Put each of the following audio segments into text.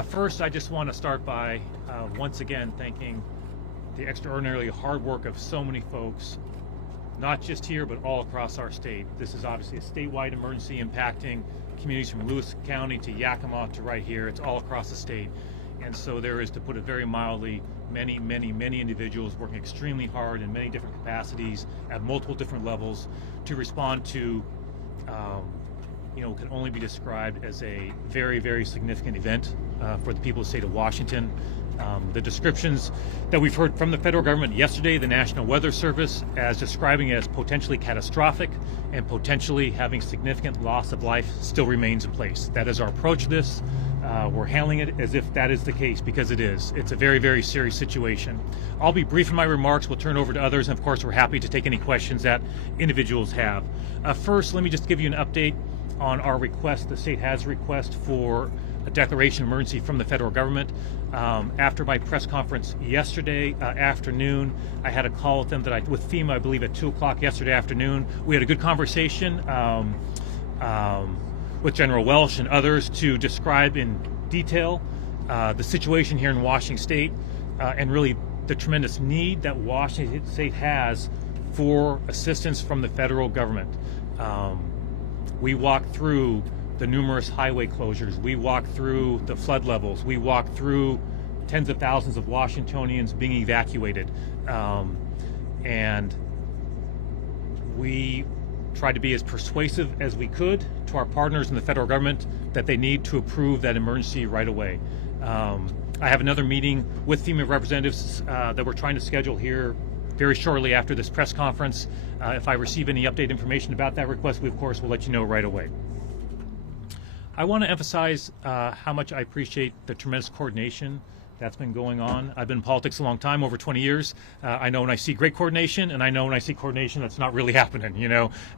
First, I just want to start by once again thanking the extraordinarily hard work of so many folks, not just here, but all across our state. This is obviously a statewide emergency impacting communities from Lewis County to Yakima to right here. It's all across the state. And so there is, to put it very mildly, many individuals working extremely hard in many different capacities at multiple different levels to respond to can only be described as a very significant event for the people of the state of Washington. The descriptions that we've heard from the federal government yesterday, the National Weather Service, as describing it as potentially catastrophic and potentially having significant loss of life, still remains in place. That is our approach to this. We're handling it as if that is the case, because it is. It's a very serious situation. I'll be brief in my remarks. We'll turn over to others, and of course we're happy to take any questions that individuals have. First, let me just give you an update on our request. The state has a request for a declaration of emergency from the federal government. After my press conference yesterday afternoon, I had a call with them with FEMA, I believe at 2 o'clock yesterday afternoon. We had a good conversation with General Welsh and others to describe in detail the situation here in Washington State and really the tremendous need that Washington State has for assistance from the federal government. We walked through the numerous highway closures. We walked through the flood levels. We walked through tens of thousands of Washingtonians being evacuated. And we tried to be as persuasive as we could to our partners in the federal government that they need to approve that emergency right away. I have another meeting with FEMA representatives that we're trying to schedule here very shortly after this press conference. If I receive any update information about that request, we of course will let you know right away. I want to emphasize how much I appreciate the tremendous coordination that's been going on. I've been in politics a long time, over 20 years. I know when I see great coordination, and I know when I see coordination that's not really happening,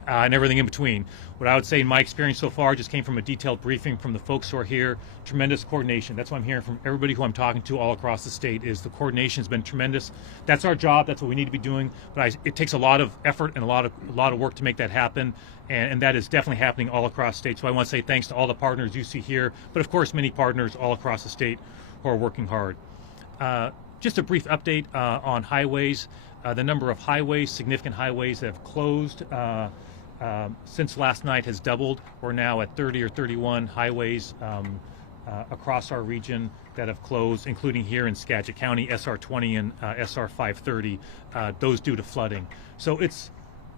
and everything in between. What I would say in my experience so far just came from a detailed briefing from the folks who are here. Tremendous coordination. That's what I'm hearing from everybody who I'm talking to all across the state, is the coordination has been tremendous. That's our job. That's what we need to be doing. But it takes a lot of effort and a lot of work to make that happen. And that is definitely happening all across the state. So I want to say thanks to all the partners you see here, but of course many partners all across the state who are working hard. Just a brief update on highways. The number of highways, significant highways that have closed since last night has doubled. We're now at 30 or 31 highways across our region that have closed, including here in Skagit County, SR 20 and SR 530, those due to flooding. So it's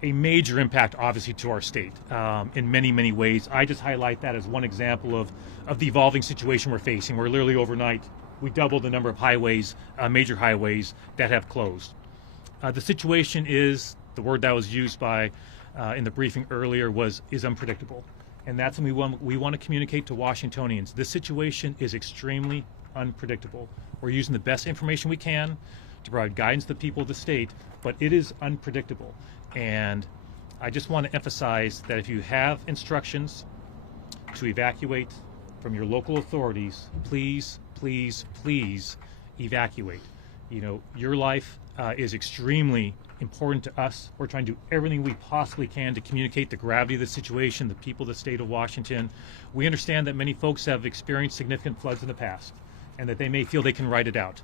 a major impact, obviously, to our state in many ways. I just highlight that as one example of the evolving situation we're facing, where literally overnight we doubled the number of highways, major highways, that have closed. The situation is, the word that was used by in the briefing earlier is unpredictable. And that's something we want to communicate to Washingtonians. This situation is extremely unpredictable. We're using the best information we can to provide guidance to the people of the state, but it is unpredictable. And I just want to emphasize that if you have instructions to evacuate from your local authorities, please evacuate. Your life is extremely important to us. We're trying to do everything we possibly can to communicate the gravity of the situation, the people of the state of Washington. We understand that many folks have experienced significant floods in the past and that they may feel they can ride it out.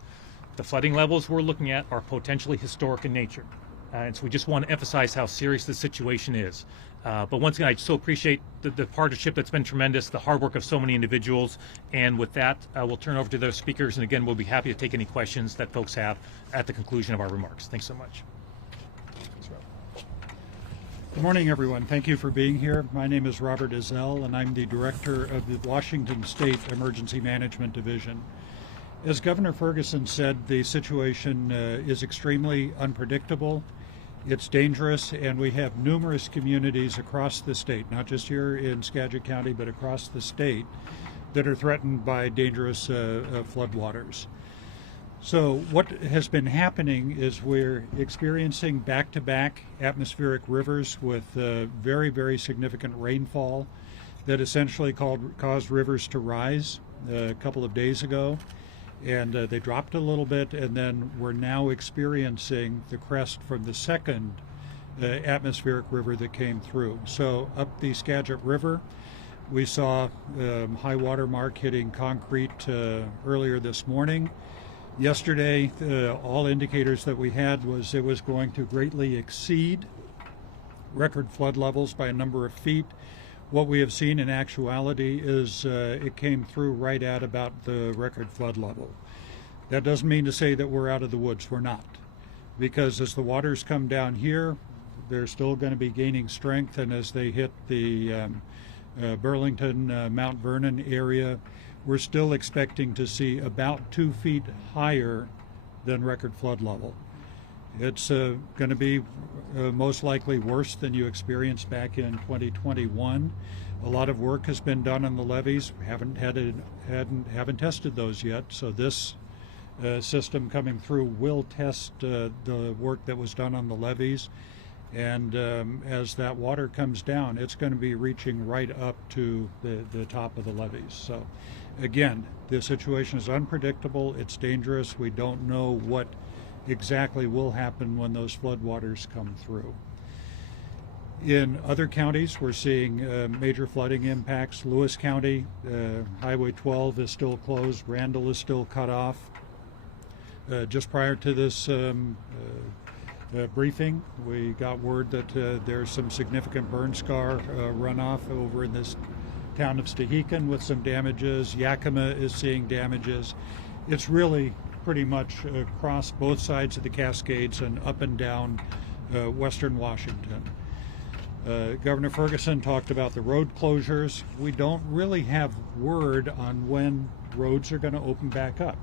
The flooding levels we're looking at are potentially historic in nature. And so we just want to emphasize how serious the situation is. But once again, I so appreciate the partnership that's been tremendous, the hard work of so many individuals. And with that, we'll turn over to the speakers. And again, we'll be happy to take any questions that folks have at the conclusion of our remarks. Thanks so much. Good morning, everyone. Thank you for being here. My name is Robert Ezell, and I'm the director of the Washington State Emergency Management Division. As Governor Ferguson said, the situation is extremely unpredictable. It's dangerous, and we have numerous communities across the state, not just here in Skagit County, but across the state, that are threatened by dangerous floodwaters. So what has been happening is we're experiencing back-to-back atmospheric rivers with very significant rainfall that essentially caused rivers to rise a couple of days ago. And they dropped a little bit, and then we're now experiencing the crest from the second atmospheric river that came through. So up the Skagit River, We saw high water mark hitting concrete earlier this morning. Yesterday, all indicators that we had was it was going to greatly exceed record flood levels by a number of feet. What we have seen in actuality is it came through right at about the record flood level. That doesn't mean to say that we're out of the woods. We're not. Because as the waters come down here, they're still going to be gaining strength, and as they hit the Burlington, Mount Vernon area, we're still expecting to see about 2 feet higher than record flood level. It's going to be most likely worse than you experienced back in 2021. A lot of work has been done on the levees. We haven't tested those yet, so this system coming through will test the work that was done on the levees. And as that water comes down, it's going to be reaching right up to the top of the levees. So again, the situation is unpredictable. It's dangerous. We don't know what exactly will happen when those floodwaters come through. In other counties, we're seeing major flooding impacts. Lewis County, Highway 12 is still closed. Randall is still cut off. Just prior to this briefing, we got word that there's some significant burn scar runoff over in this town of Stehekin with some damages. Yakima is seeing damages. It's really pretty much across both sides of the Cascades and up and down western Washington. Governor Ferguson talked about the road closures. We don't really have word on when roads are going to open back up.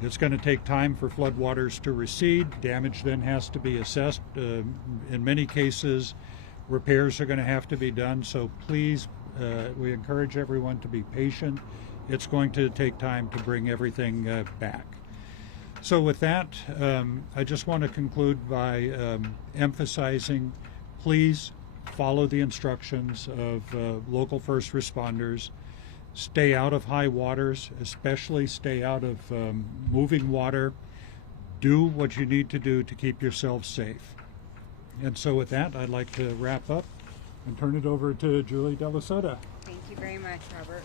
It's going to take time for floodwaters to recede. Damage then has to be assessed. In many cases, repairs are going to have to be done. So please, we encourage everyone to be patient. It's going to take time to bring everything back. So with that, I just want to conclude by emphasizing, please follow the instructions of local first responders. Stay out of high waters, especially stay out of moving water. Do what you need to do to keep yourselves safe. And so with that, I'd like to wrap up and turn it over to Julie DeLosada. Thank you very much, Robert.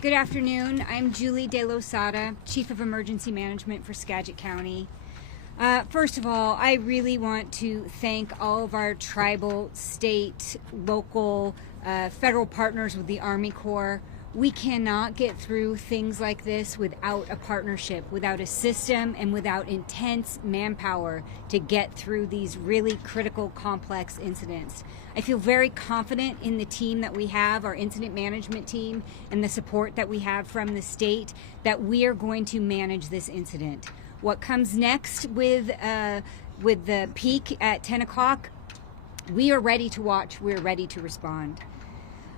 Good afternoon. I'm Julie DeLosada, Chief of Emergency Management for Skagit County. First of all, I really want to thank all of our tribal, state, local, federal partners with the Army Corps. We cannot get through things like this without a partnership, without a system, and without intense manpower to get through these really critical, complex incidents. I feel very confident in the team that we have, our incident management team, and the support that we have from the state, that we are going to manage this incident. What comes next with the peak at 10 o'clock, we are ready to watch, we're ready to respond.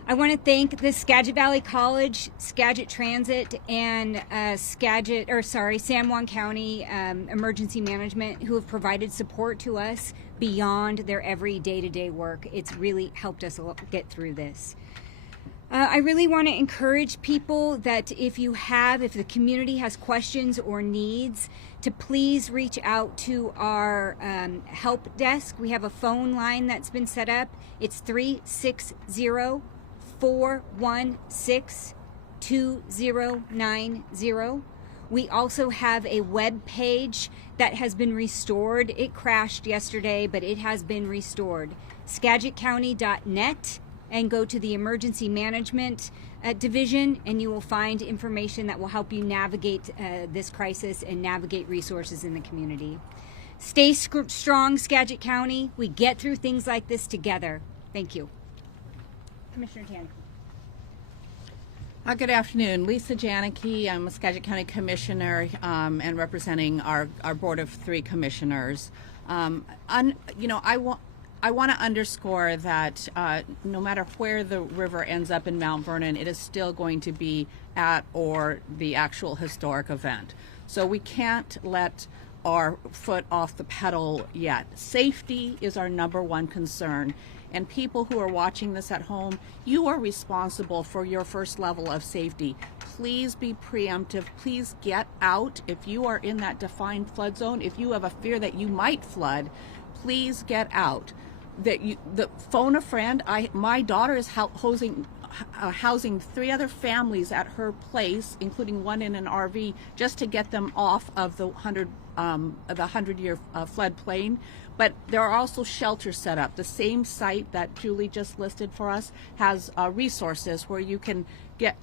I want to thank the Skagit Valley College, Skagit Transit, and San Juan County Emergency Management, who have provided support to us beyond their every day-to-day work. It's really helped us get through this. I really want to encourage people that if the community has questions or needs, to please reach out to our help desk. We have a phone line that's been set up. It's 360-416-2090. We also have a web page that has been restored. It crashed yesterday, but it has been restored. SkagitCounty.net, and go to the Emergency Management Division, and you will find information that will help you navigate this crisis and navigate resources in the community. Stay strong, Skagit County. We get through things like this together. Thank you. Commissioner Janicki. Good afternoon. Lisa Janicki. I'm a Skagit County Commissioner and representing our Board of 3 Commissioners. I want to underscore that no matter where the river ends up in Mount Vernon, it is still going to be at or the actual historic event. So we can't let our foot off the pedal yet. Safety is our #1 concern. And people who are watching this at home, you are responsible for your first level of safety. Please be preemptive. Please get out. If you are in that defined flood zone, if you have a fear that you might flood, please get out. the phone a friend. My daughter is housing 3 other families at her place, including one in an RV, just to get them off of the 100-year floodplain. But there are also shelters set up. The same site that Julie just listed for us has resources where you can get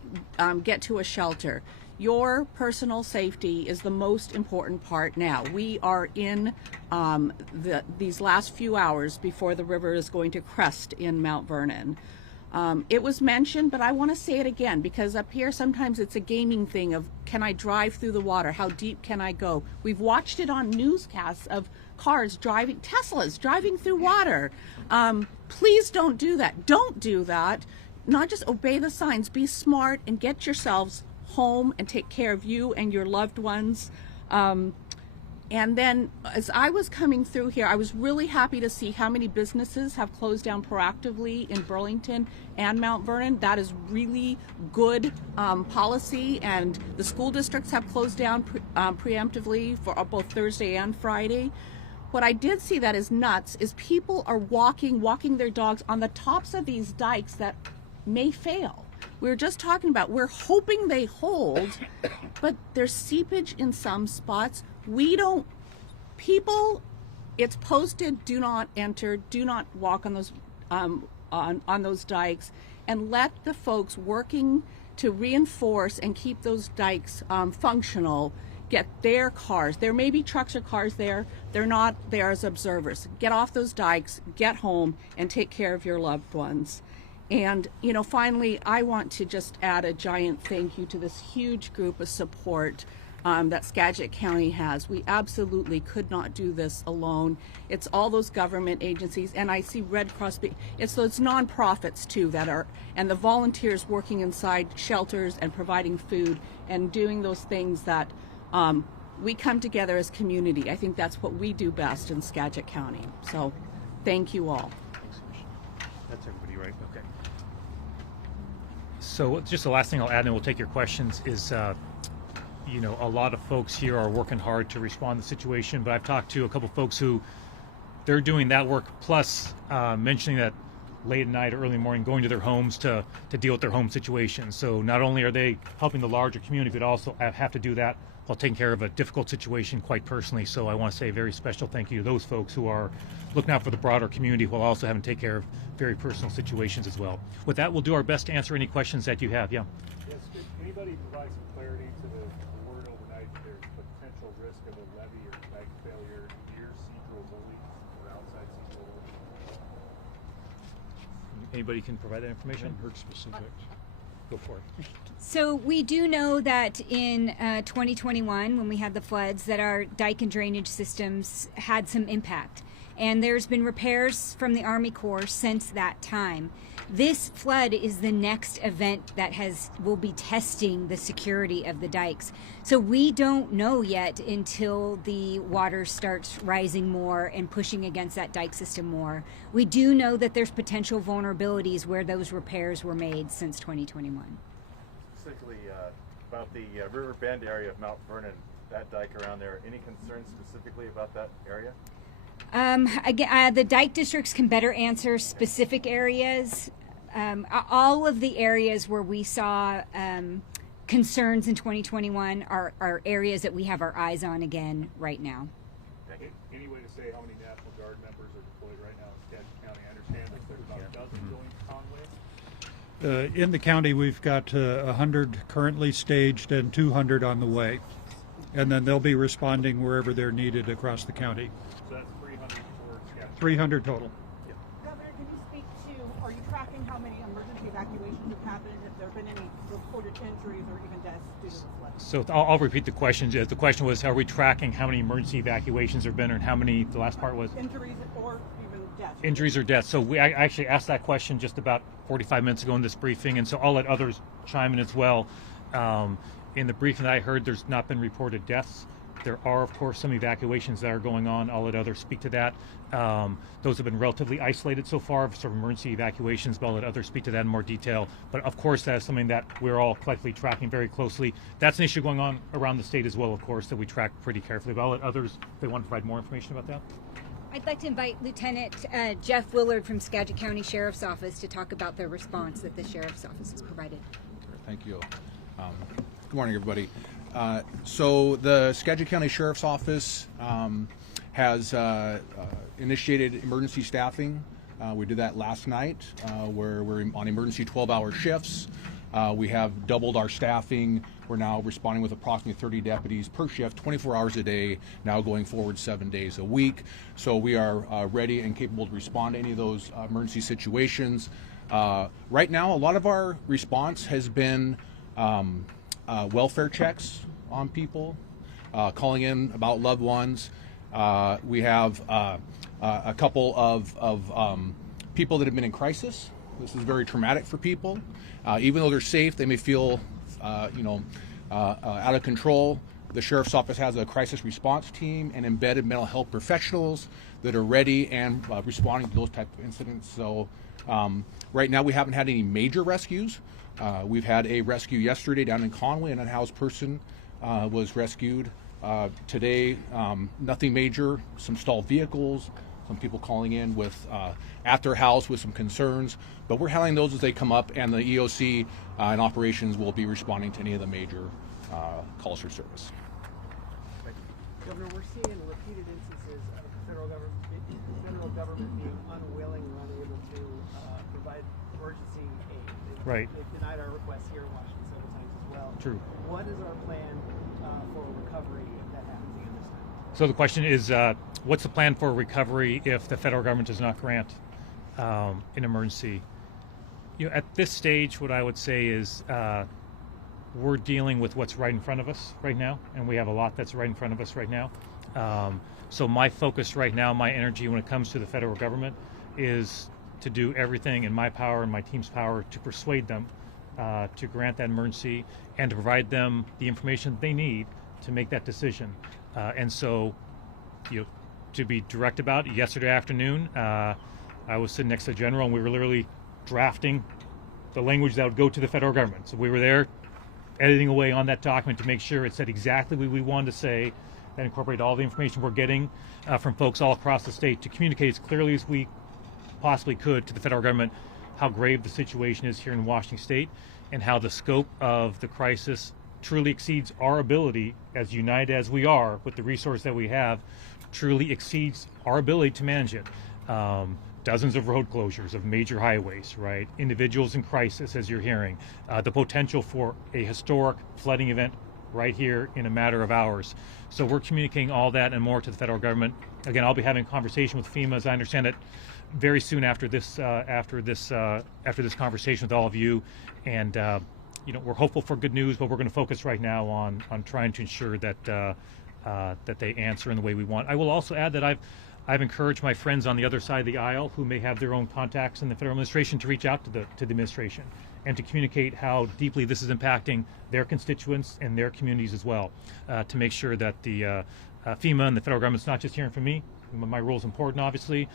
to a shelter. Your personal safety is the most important part now. We are in these last few hours before the river is going to crest in Mount Vernon. It was mentioned, but I want to say it again, because up here sometimes it's a gaming thing of, can I drive through the water? How deep can I go? We've watched it on newscasts of Teslas driving through water. Please don't do that. Don't do that. Not just obey the signs. Be smart and get yourselves home and take care of you and your loved ones. And then as I was coming through here, I was really happy to see how many businesses have closed down proactively in Burlington and Mount Vernon. That is really good policy, and the school districts have closed down preemptively for both Thursday and Friday. What I did see that is nuts is people are walking their dogs on the tops of these dikes that may fail. We were just talking about, we're hoping they hold, but there's seepage in some spots. It's posted, do not enter, do not walk on those on those dikes, and let the folks working to reinforce and keep those dikes functional get their cars. There may be trucks or cars there. They're not there as observers. Get off those dikes, get home, and take care of your loved ones. And, finally, I want to just add a giant thank you to this huge group of support that Skagit County has. We absolutely could not do this alone. It's all those government agencies, and I see Red Cross, it's those nonprofits too and the volunteers working inside shelters and providing food and doing those things that we come together as community. I think that's what we do best in Skagit County. So thank you all. That's everybody, right? Okay. So just the last thing I'll add, and we'll take your questions, is a lot of folks here are working hard to respond to the situation, but I've talked to a couple folks who they're doing that work, plus mentioning that late at night or early morning, going to their homes to deal with their home situation. So not only are they helping the larger community, but also have to do that while taking care of a difficult situation quite personally. So I want to say a very special thank you to those folks who are looking out for the broader community while also having to take care of very personal situations as well. With that, we'll do our best to answer any questions that you have. Yeah. Yes, could anybody provide some clarity to the word overnight that there's potential risk of a levee or dike failure near Cedro Woolley or outside Cedro Woolley? Anybody can provide that information? Heard specifics. Go for it. So we do know that in 2021, when we had the floods, that our dike and drainage systems had some impact. And there's been repairs from the Army Corps since that time. This flood is the next event that will be testing the security of the dikes. So we don't know yet until the water starts rising more and pushing against that dike system more. We do know that there's potential vulnerabilities where those repairs were made since 2021. Specifically about the River Bend area of Mount Vernon, that dike around there, any concerns specifically about that area? Again, the dike districts can better answer specific areas. All of the areas where we saw concerns in 2021 are areas that we have our eyes on again right now. Any way to say how many National Guard members are deployed right now in Skagit County? I understand that there's about a dozen going to Conway. In the county, we've got 100 currently staged and 200 on the way. And then they'll be responding wherever they're needed across the county. So that's 300 for Skagit. 300 total. Governor, can you speak to, are you tracking how many emergency evacuations have happened, if there have been any reported injuries or even deaths due to the flood? So I'll repeat the question. The question was, are we tracking how many emergency evacuations there have been, and how many, the last part was? Injuries or even deaths. Injuries or deaths. So I actually asked that question just about 45 minutes ago in this briefing, and so I'll let others chime in as well. In the briefing that I heard, there's not been reported deaths. There are, of course, some evacuations that are going on. I'll let others speak to that. Those have been relatively isolated so far, sort of emergency evacuations, but I'll let others speak to that in more detail. But of course, that is something that we're all collectively tracking very closely. That's an issue going on around the state as well, of course, that we track pretty carefully. But I'll let others, if they want to provide more information about that. I'd like to invite Lieutenant Jeff Willard from Skagit County Sheriff's Office to talk about the response that the Sheriff's Office has provided. Thank you. Good morning, everybody. So the Skagit County Sheriff's Office has initiated emergency staffing. We did that last night, where we're on emergency 12-hour shifts. We have doubled our staffing. We're now responding with approximately 30 deputies per shift, 24 hours a day, now going forward 7 days a week. So we are ready and capable to respond to any of those emergency situations. Right now, a lot of our response has been welfare checks on people, calling in about loved ones. We have a couple of people that have been in crisis. This is very traumatic for people. Even though they're safe, they may feel, out of control. The Sheriff's Office has a crisis response team and embedded mental health professionals that are ready and responding to those type of incidents. So right now we haven't had any major rescues. We've had a rescue yesterday down in Conway. An unhoused person was rescued. Today, nothing major. Some stalled vehicles, some people calling in with at their house with some concerns, but we're handling those as they come up, and the EOC and operations will be responding to any of the major calls for service. Governor, we're seeing repeated instances of the federal government being unwilling or unable to provide emergency aid. Right. They've denied our requests here in Washington several times as well. True. What is our plan for recovery if that happens again this time? So the question is, what's the plan for recovery if the federal government does not grant an emergency? At this stage, what I would say is we're dealing with what's right in front of us right now, and we have a lot that's right in front of us right now. So my focus right now, my energy when it comes to the federal government is to do everything in my power and my team's power to persuade them to grant that emergency and to provide them the information they need to make that decision. And so, to be direct about it, yesterday afternoon, I was sitting next to the general, and we were literally drafting the language that would go to the federal government. So we were there editing away on that document to make sure it said exactly what we wanted to say, that incorporated all the information we're getting from folks all across the state to communicate as clearly as we possibly could to the federal government how grave the situation is here in Washington State and how the scope of the crisis truly exceeds our ability, as united as we are with the resource that we have, truly exceeds our ability to manage it. Dozens of road closures of major highways, right? Individuals in crisis, as you're hearing. The potential for a historic flooding event right here in a matter of hours. So we're communicating all that and more to the federal government. Again, I'll be having a conversation with FEMA, as I understand it, very soon after this conversation with all of you. And we're hopeful for good news, but we're going to focus right now on trying to ensure that that they answer in the way we want. I will also add that I've encouraged my friends on the other side of the aisle who may have their own contacts in the federal administration to reach out to the administration and to communicate how deeply this is impacting their constituents and their communities as well, to make sure that the FEMA and the federal government's not just hearing from me. My role is important, obviously,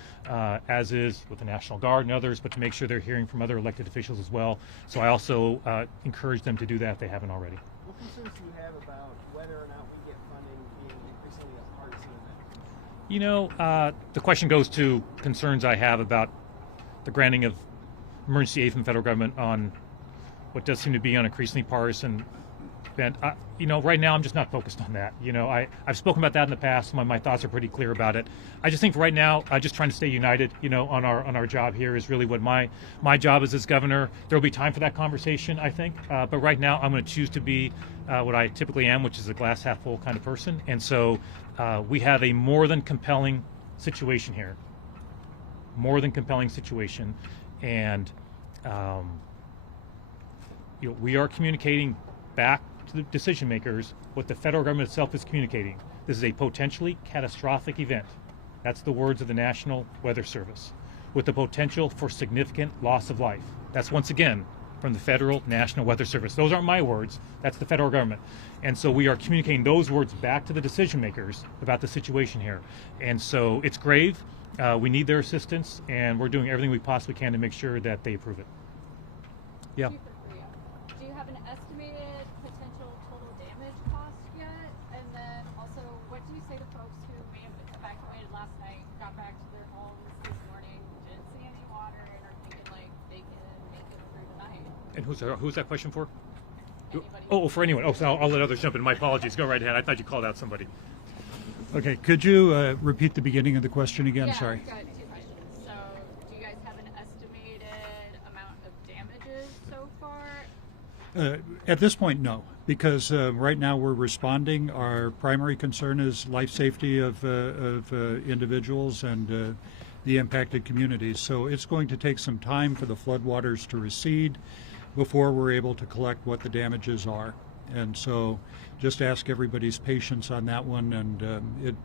as is with the National Guard and others, but to make sure they're hearing from other elected officials as well. So I also encourage them to do that if they haven't already. What concerns do you have about whether or not we get funding being increasingly a partisan event? The question goes to concerns I have about the granting of emergency aid from the federal government on what does seem to be an increasingly partisan event. Right now I'm just not focused on that. I've spoken about that in the past. My thoughts are pretty clear about it. I just think right now, just trying to stay united, on our job here is really what my job is as governor. There will be time for that conversation, I think. But right now, I'm going to choose to be what I typically am, which is a glass half full kind of person. And so we have a more than compelling situation here. More than compelling situation. And we are communicating back to the decision makers what the federal government itself is communicating. This is a potentially catastrophic event. That's the words of the National Weather Service, with the potential for significant loss of life. That's once again from the Federal National Weather Service. Those aren't my words, that's the federal government. And so we are communicating those words back to the decision makers about the situation here. And so it's grave, we need their assistance, and we're doing everything we possibly can to make sure that they approve it. Yeah. Do you have an estimated potential total damage cost yet? And then also, what do you say to folks who may have evacuated last night, got back And who's that question for? Anybody? Oh, for anyone. Oh, so I'll let others jump in. My apologies. Go right ahead. I thought you called out somebody. Okay, could you repeat the beginning of the question again? Yeah, Sorry. I've got two questions. So, do you guys have an estimated amount of damages so far? At this point, no, because right now we're responding. Our primary concern is life safety of individuals and the impacted communities. So it's going to take some time for the floodwaters to recede before we're able to collect what the damages are. And so just ask everybody's patience on that one, and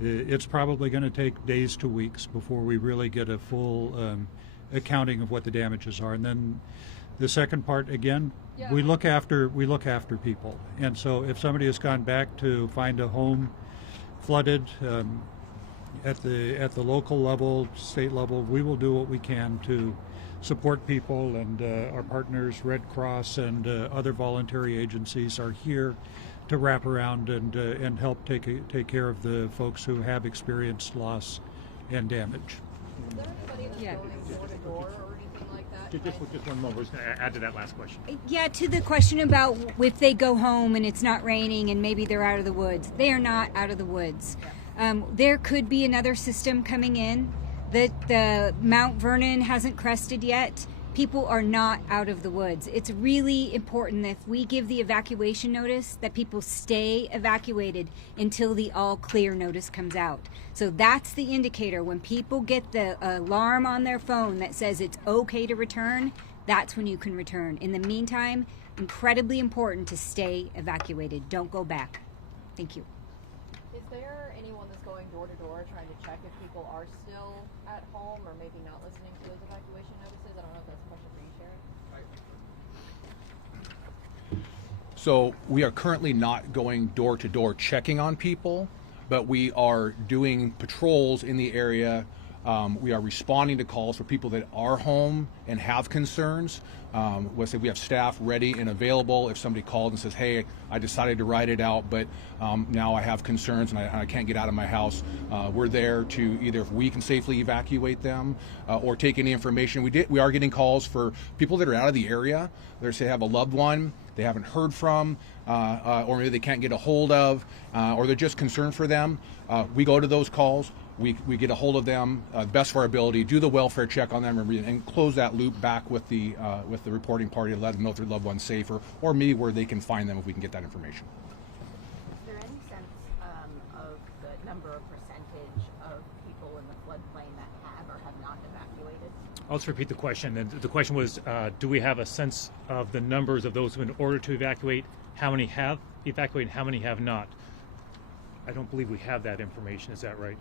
it's probably going to take days to weeks before we really get a full accounting of what the damages are. And then the second part, again, Yeah. we look after people. And so if somebody has gone back to find a home flooded at the local level, state level, we will do what we can to support people, and our partners, Red Cross and other voluntary agencies, are here to wrap around and help take care of the folks who have experienced loss and damage. Is there anybody that's Yeah. going door to door or anything like that? Just one moment. We're just going to add to that last question. Yeah, to the question about if they go home and it's not raining and maybe they're out of the woods. They are not out of the woods. There could be another system coming in. The Mount Vernon hasn't crested yet. People are not out of the woods. It's really important that if we give the evacuation notice, that people stay evacuated until the all clear notice comes out. So that's the indicator. When people get the alarm on their phone that says it's okay to return, that's when you can return. In the meantime, incredibly important to stay evacuated. Don't go back. Thank you. Is there anyone that's going door to door trying to check if people are still at home or maybe not listening to those evacuation notices? I don't know if that's a question for you, Sharon. So we are currently not going door to door checking on people, but we are doing patrols in the area. We are responding to calls for people that are home and have concerns. Let's say we have staff ready and available. If somebody called and says, hey, I decided to ride it out, but now I have concerns and I can't get out of my house, we're there to either, if we can safely evacuate them or take any information. We are getting calls for people that are out of the area. They say have a loved one they haven't heard from, or maybe they can't get a hold of, or they're just concerned for them. We go to those calls. We get a hold of them, best of our ability, do the welfare check on them, and close that loop back with the reporting party to let them know if their loved one's safer, or maybe where they can find them if we can get that information. Is there any sense of the number or percentage of people in the floodplain that have or have not evacuated? I'll just repeat the question. And the question was, do we have a sense of the numbers of those who in order to evacuate, how many have evacuated, how many have not? I don't believe we have that information. Is that right?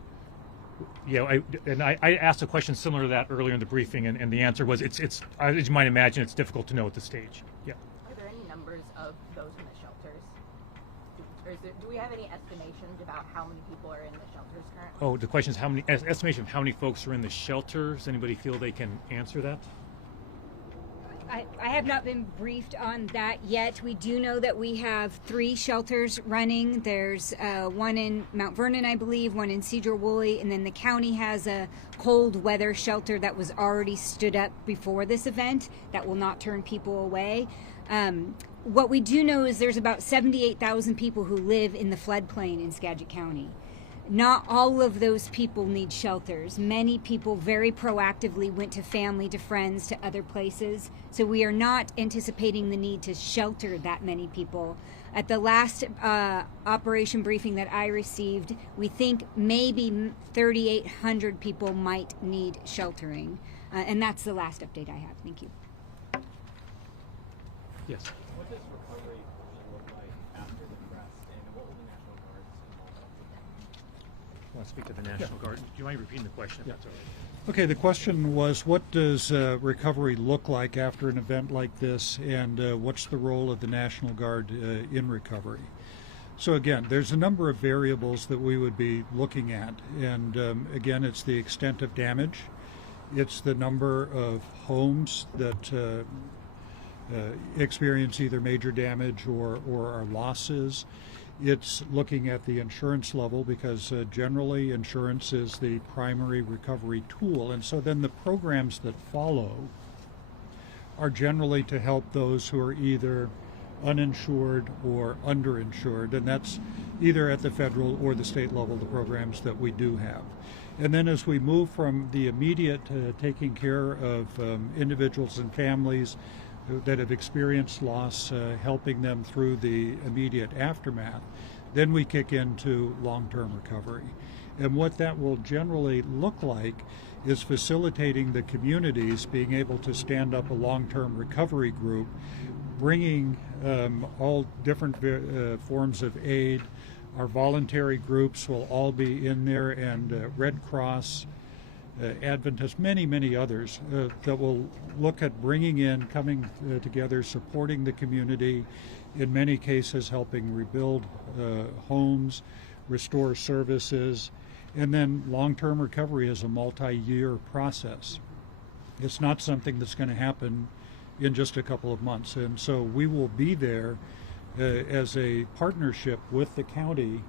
Yeah, I asked a question similar to that earlier in the briefing, and the answer was it's as you might imagine, it's difficult to know at this stage. Yeah. Are there any numbers of those in the shelters? Do we have any estimations about how many people are in the shelters currently? Oh, the question is how many estimation of how many folks are in the shelters. Anybody feel they can answer that? I have not been briefed on that yet. We do know that we have 3 shelters running. There's one in Mount Vernon, I believe, one in Cedar-Woolley, and then the county has a cold weather shelter that was already stood up before this event that will not turn people away. What we do know is there's about 78,000 people who live in the floodplain in Skagit County. Not all of those people need shelters. Many people very proactively went to family, to friends, to other places. So we are not anticipating the need to shelter that many people. At the last operation briefing that I received, we think maybe 3,800 people might need sheltering. And that's the last update I have. Thank you. Yes. What does recovery look like after the crest, and what will the National Guard's involvement be? I want to speak to the National Guard. Do you mind repeating the question? If that's all right. Okay, the question was, what does recovery look like after an event like this, and what's the role of the National Guard in recovery? So again, there's a number of variables that we would be looking at, and again, it's the extent of damage, it's the number of homes that experience either major damage or are losses. It's looking at the insurance level, because generally insurance is the primary recovery tool, and so then the programs that follow are generally to help those who are either uninsured or underinsured, and that's either at the federal or the state level, the programs that we do have. And then as we move from the immediate taking care of individuals and families that have experienced loss, helping them through the immediate aftermath, then we kick into long-term recovery. And what that will generally look like is facilitating the communities being able to stand up a long-term recovery group, bringing all different forms of aid. Our voluntary groups will all be in there, and Red Cross, Adventist, many others that will look at bringing in, coming together, supporting the community, in many cases helping rebuild homes, restore services, and then long-term recovery is a multi-year process. It's not something that's going to happen in just a couple of months, and so we will be there as a partnership with the county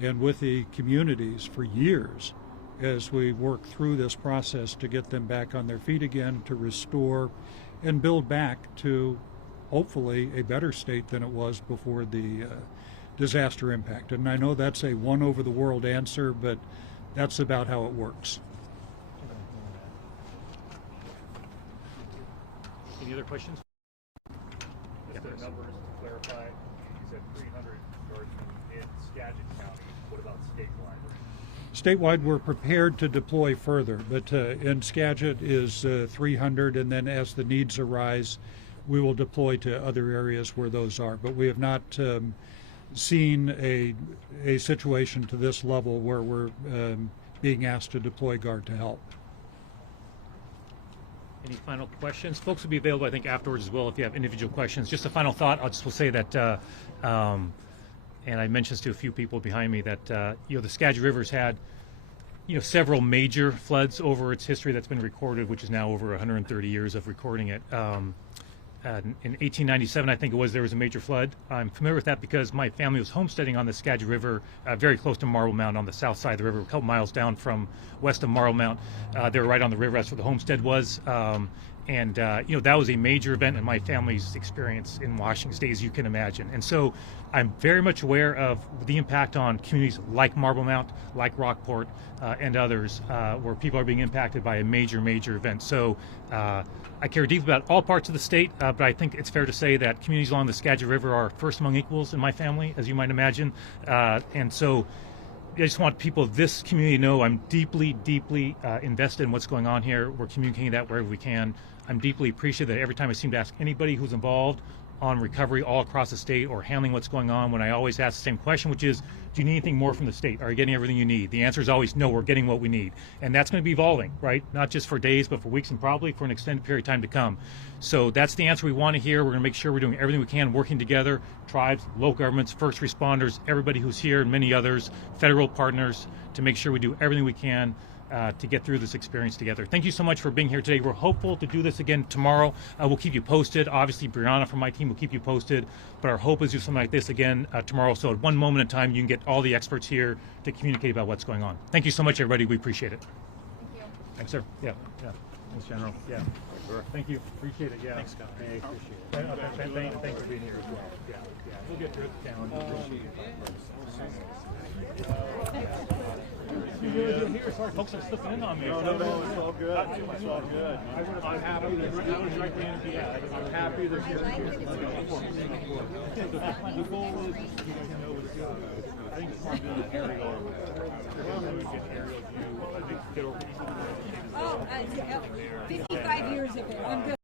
and with the communities for years as we work through this process to get them back on their feet again, to restore and build back to hopefully a better state than it was before the disaster impact. And I know that's a one over the world answer, but that's about how it works. Any other questions? Just the numbers to clarify, you said 300 guardsmen in Skagit County. What about statewide? Statewide, we're prepared to deploy further, but in Skagit is 300, and then as the needs arise, we will deploy to other areas where those are. But we have not seen a situation to this level where we're being asked to deploy Guard to help. Any final questions? Folks will be available, I think, afterwards as well if you have individual questions. Just a final thought, I'll just will say that, and I mentioned this to a few people behind me, that the Skagit River's had several major floods over its history that's been recorded, which is now over 130 years of recording it. In 1897, I think it was, there was a major flood. I'm familiar with that because my family was homesteading on the Skagit River, very close to Marble Mount on the south side of the river, a couple miles down from west of Marble Mount. They were right on the river. That's where the homestead was. That was a major event in my family's experience in Washington State, as you can imagine. And so I'm very much aware of the impact on communities like Marble Mount, like Rockport, and others, where people are being impacted by a major event. So I care deeply about all parts of the state, but I think it's fair to say that communities along the Skagit River are first among equals in my family, as you might imagine. And so I just want people of this community to know I'm deeply invested in what's going on here. We're communicating that wherever we can. I'm deeply appreciative that every time I seem to ask anybody who's involved on recovery all across the state or handling what's going on, when I always ask the same question, which is, do you need anything more from the state? Are you getting everything you need? The answer is always, no, we're getting what we need. And that's going to be evolving, right? Not just for days, but for weeks and probably for an extended period of time to come. So that's the answer we want to hear. We're going to make sure we're doing everything we can, working together, tribes, local governments, first responders, everybody who's here, and many others, federal partners, to make sure we do everything we can to get through this experience together. Thank you so much for being here today. We're hopeful to do this again tomorrow. We'll keep you posted. Obviously, Brianna from my team will keep you posted, but our hope is to do something like this again tomorrow. So at one moment in time, you can get all the experts here to communicate about what's going on. Thank you so much, everybody. We appreciate it. Thank you. Thanks, sir. Yeah. Thanks, General. Yeah. Sure. Thank you. Appreciate it. Yeah. Thanks, Scott. Hey, appreciate it. Thanks for being here as well. Yeah. We'll get through the challenge. Appreciate it. Here, sorry, folks are slipping in on me. No, it's all good. It's all good. I'm happy that I'm happy that you're here. The goal is, you guys know, I think it's not doing an aerial. Get aerial view. I think get over. 55 years of it. I'm good.